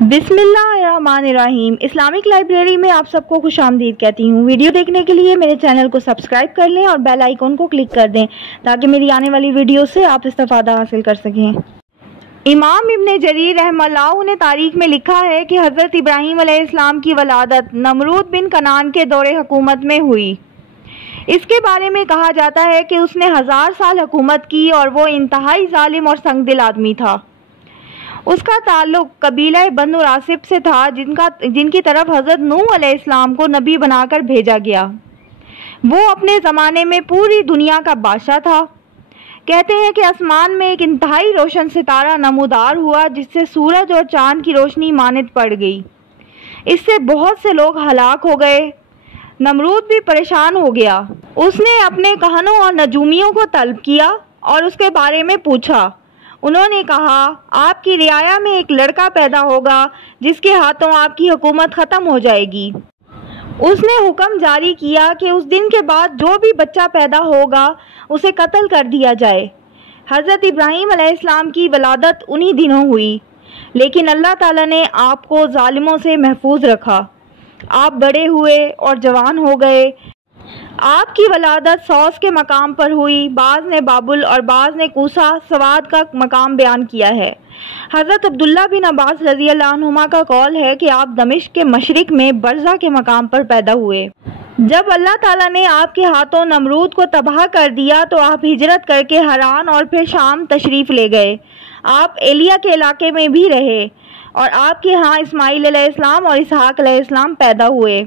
बिस्मिल्लाहिर्रहमानिर्रहीम। Islamic library में आप सबको खुश आमदीद कहती हूँ। वीडियो देखने के लिए मेरे चैनल को सब्सक्राइब कर लें और बेल आइकन को क्लिक कर दें ताकि मेरी आने वाली वीडियो से आप इस्तिफादा हासिल कर सकें। इमाम इब्न जरीर रहमतुल्लाह ने तारीख में लिखा है कि हज़रत इब्राहीम अलैहिस्सलाम की वलादत नमरूद बिन कनान के दौरे हुकूमत में हुई। इसके बारे में कहा जाता है कि उसने 1000 साल हुकूमत की और वो इंतहाई जालिम और संगदिल आदमी था। उसका ताल्लुक कबीला बनु आसिफ से था जिनकी तरफ हज़रत नूह अलैहिस्सलाम को नबी बनाकर भेजा गया। वो अपने ज़माने में पूरी दुनिया का बादशाह था। कहते हैं कि आसमान में एक इंतहाई रोशन सितारा नमूदार हुआ जिससे सूरज और चांद की रोशनी मानित पड़ गई। इससे बहुत से लोग हलाक हो गए। नमरूद भी परेशान हो गया। उसने अपने कहनों और नजूमियों को तलब किया और उसके बारे में पूछा। उन्होंने कहा, आपकी रियाया में एक लड़का पैदा होगा जिसके हाथों आपकी हुकूमत ख़त्म हो जाएगी। उसने हुक्म जारी किया कि उस दिन के बाद जो भी बच्चा पैदा होगा उसे कत्ल कर दिया जाए। हज़रत इब्राहीम अलैहिस्सलाम की वलादत उन्हीं दिनों हुई, लेकिन अल्लाह ताला ने आपको जालिमों से महफूज रखा। आप बड़े हुए और जवान हो गए। आपकी वलादत सौस के मकाम पर हुई। बाज़ ने बाबुल और बाज़ ने कूसा सवाद का मकाम बयान किया है। हज़रत अब्दुल्ला बिन अब्बास रज़ी अल्लाह अन्हुमा का कौल है कि आप दमिश्क के मशरिक में बरज़ा के मकाम पर पैदा हुए। जब अल्लाह ताला ने आपके हाथों नमरूद को तबाह कर दिया तो आप हिजरत करके हरान और फिर शाम तशरीफ़ ले गए। आप एलिया के इलाके में भी रहे और आपके यहाँ इस्माईल अलैहिस्सलाम और इसहाक अलैहिस्सलाम पैदा हुए।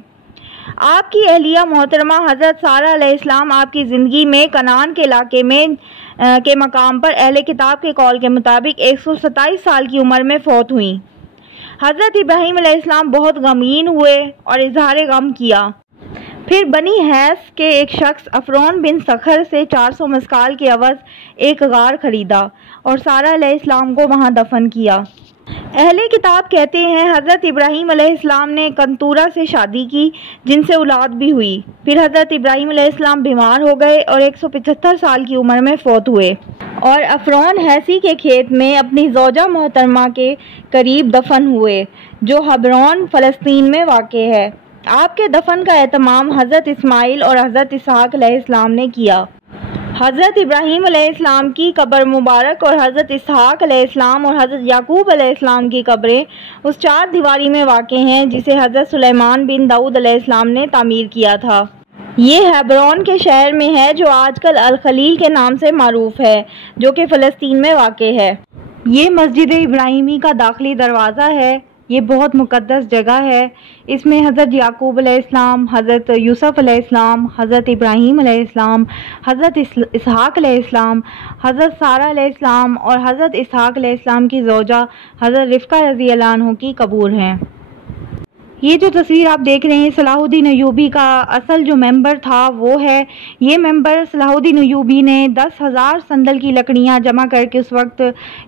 आपकी अहलिया मोहतरमा हज़रत सारा अलैहिस्सलाम आपकी ज़िंदगी में कनान के इलाके में के मकाम पर अहले किताब के कौल के मुताबिक 127 साल की उम्र में फौत हुई। हज़रत इब्राहीम अलैहिस्सलाम बहुत गमगीन हुए और इजहार गम किया। फिर बनी हैस के एक शख्स अफरोन बिन सखर से 400 मस्काल के अवज़ एक गार खरीदा और सारा अलैहिस्सलाम को वहाँ दफन किया। अहले किताब कहते हैं हज़रत इब्राहीम अलैहिस्सलाम ने कंतूरा से शादी की जिनसे औलाद भी हुई। फिर हज़रत इब्राहीम अलैहिस्सलाम बीमार हो गए और 175 साल की उम्र में फौत हुए और अफरोन हैसी के खेत में अपनी ज़ौजा मोहतरमा के करीब दफन हुए जो हबरौन फ़लस्तीन में वाक़े है। आपके दफन का एहतमाम हज़रत इस्माईल और हज़रत इसहाक अलैहिस्सलाम ने किया। हज़रत इब्राहीम अलैहिस्सलाम की कब्र मुबारक और हज़रत इसहाक अलैहिस्सलाम और हज़रत याकूब अलैहिस्सलाम की कब्रें उस 4 दीवारी में वाक़े हैं जिसे हज़रत सुलेमान बिन दाऊद अलैहिस्सलाम ने तामीर किया था। ये हेब्रोन के शहर में है जो आजकल अल खलील के नाम से मारूफ है, जो कि फ़लस्तीन में वाक़े है। ये मस्जिद इब्राहिमी का दाखिली दरवाज़ा है। ये बहुत मुक़द्दस जगह है। इसमें हज़रत याकूब अलैहिस्सलाम, हज़रत यूसुफ़ अलैहिस्सलाम, हज़रत इब्राहीम अलैहिस्सलाम, हज़रत इसहाक अलैहिस्सलाम, हज़रत सारा अलैहिस्सलाम और हज़रत इसहाक अलैहिस्सलाम की ज़ौजा हज़रत रिफ़का रज़ी अल्लाह अन्हा की कब्र हैं। ये जो तस्वीर आप देख रहे हैं सलाहुद्दीन अय्यूबी का असल जो मेंबर था वो है। ये मेंबर सलाहुद्दीन अय्यूबी ने 10,000 संदल की लकड़ियाँ जमा करके उस वक्त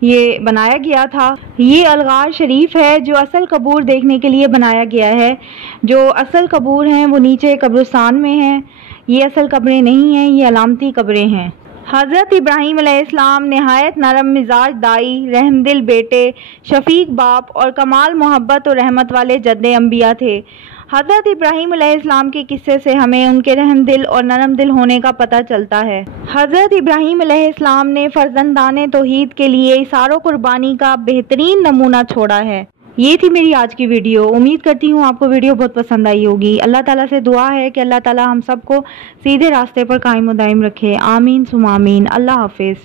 ये बनाया गया था। ये अलगार शरीफ है जो असल कब्र देखने के लिए बनाया गया है। जो असल कब्र हैं वो नीचे कब्रिस्तान में हैं। ये असल कब्रें नहीं हैं, ये अलामती कब्रें हैं। हज़रत इब्राहीम अलैहिस्सलाम नहायत नरम मिजाज दाई, रहमदिल बेटे, शफीक बाप और कमाल मोहब्बत और रहमत वाले जद्दे अंबिया थे। हज़रत इब्राहीम अलैहिस्सलाम के किस्से से हमें उनके रहमदिल और नरम दिल होने का पता चलता है। हज़रत इब्राहीम अलैहिस्सलाम ने फ़र्जंदाने तौहीद के लिए इसारो कुर्बानी का बेहतरीन नमूना छोड़ा है। ये थी मेरी आज की वीडियो। उम्मीद करती हूँ आपको वीडियो बहुत पसंद आई होगी। अल्लाह ताला से दुआ है कि अल्लाह ताला हम सबको सीधे रास्ते पर कायम व दायम रखे। आमीन सुम आमीन। अल्लाह हाफिज़।